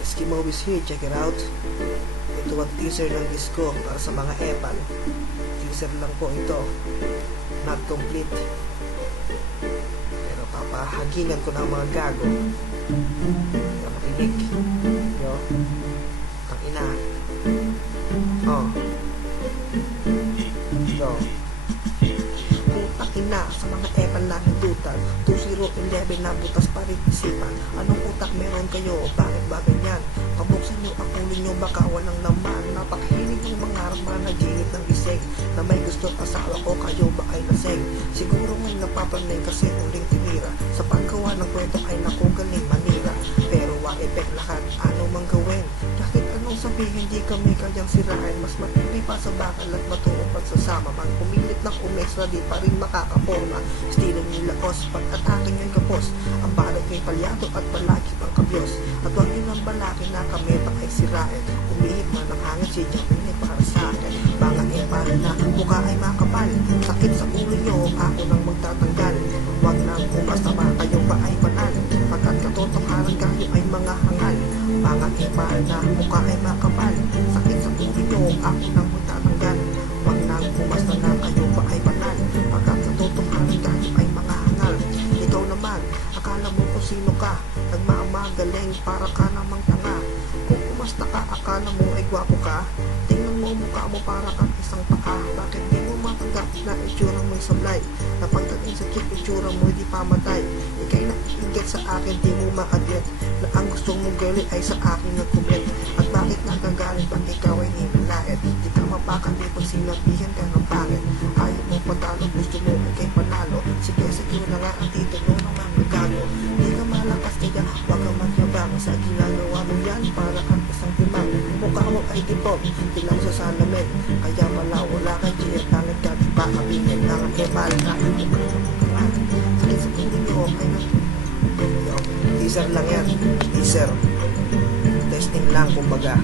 Eskimo is here, check it out. Ito ang teaser ng disco para sa mga epal. Teaser lang po ito, not complete. Pero papahagingan ko ng mga gago. Kaya makinig. Yo, ang ina. Oh. Yo. Putang ina sa mga epal na hindutan. 2011 na butas pa rin isipan. Anong utak meron kayo? Bakit ba ganyan? Pabuksan nyo ang ulo nyo, baka walang laman. Napakahilig yung mga arma na ginit ng gising. Na may gusto asawa ko, kayo ba ay lasing? Siguro nga napapanay kasi uling tinira. Sa paggawa ng kwento ay naku galing manira. Pero wa-effect lahat, ano mang gawin? Bakit anong sabihin di kami kayang sirain? Mas matindi pa sa bakal at maturo pagsasama. Man pumilit ng umesra di pa rin makakaporma. Estilo nila os, pag-atake nyo'y kapos. Ang balat nyo'y palyado at palagi pang kabyos. At huwag nyo nang balakin na kameta ay sirain. Umihip man ang hangin si Japin ay para sa akin. Mga epal na mukha ay makapal. Sakit sa ulo nyo, ako nang magtatanggal. Huwag nang umasta ba kayo ba ay banal. Pagkat katotohanan kayo ay mga hangal. Mga epal na mukha ay makapal. Sakit sa ulo nyo, ako nang magtatanggal. Huwag nang umasta na kayo ba ay banal. Pagkat katotohanan kayo ay mga hangal. Ikaw naman, akala mo kung sino ka. Nagmamagaling para ka namang tanga. Kung umasta ka, akala mo ay gwapo ka. Tingnan mo mukha mo para kang isang paa. Bakit di mo matanggap na itsura mo'y sablay? Na pagdating sa chick, itsura mo'y di pamatay. Ika'y naiinggit sa akin, di mo makadit. Na ang gusto mong girlie ay sa akin nagkumit. At bakit nagagalit pag ikaw ay nilalait? Di ka mapakali pag sinabihan ka ng pangit. Ayaw mo patalo, gusto mo ika'y panalo. Sige na nga ang titulo ng mga regalo. Di ka malakas kaya huwag ka magyabang. Sa ginagawa mo yan para kang isang timang. Mukha mo ay tipog, tilang sa salamin. Kaya pala wala kang chiya, tangit ka di ba kabinin. Ang epal na sakit sa ulo nyo ay teaser lang yan, teaser. Testing lang kumbaga.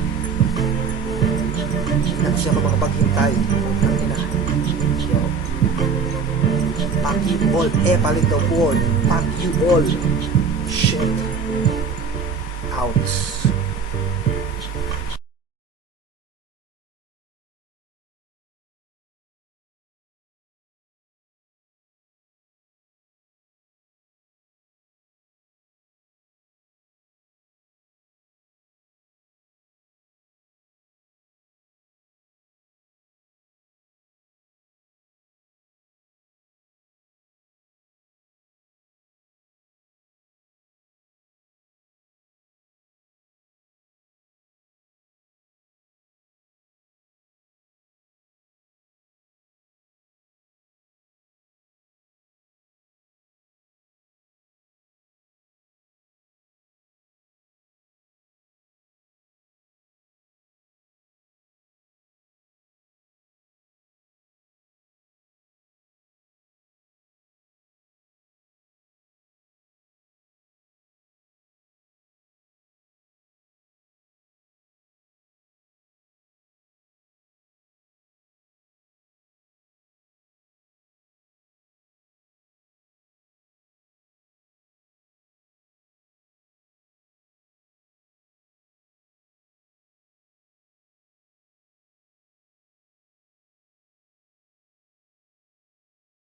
Hindi siya makapaghintay. Ang ina. Yo. Pack you all, epal in the world. Pack you all. Shit. Out.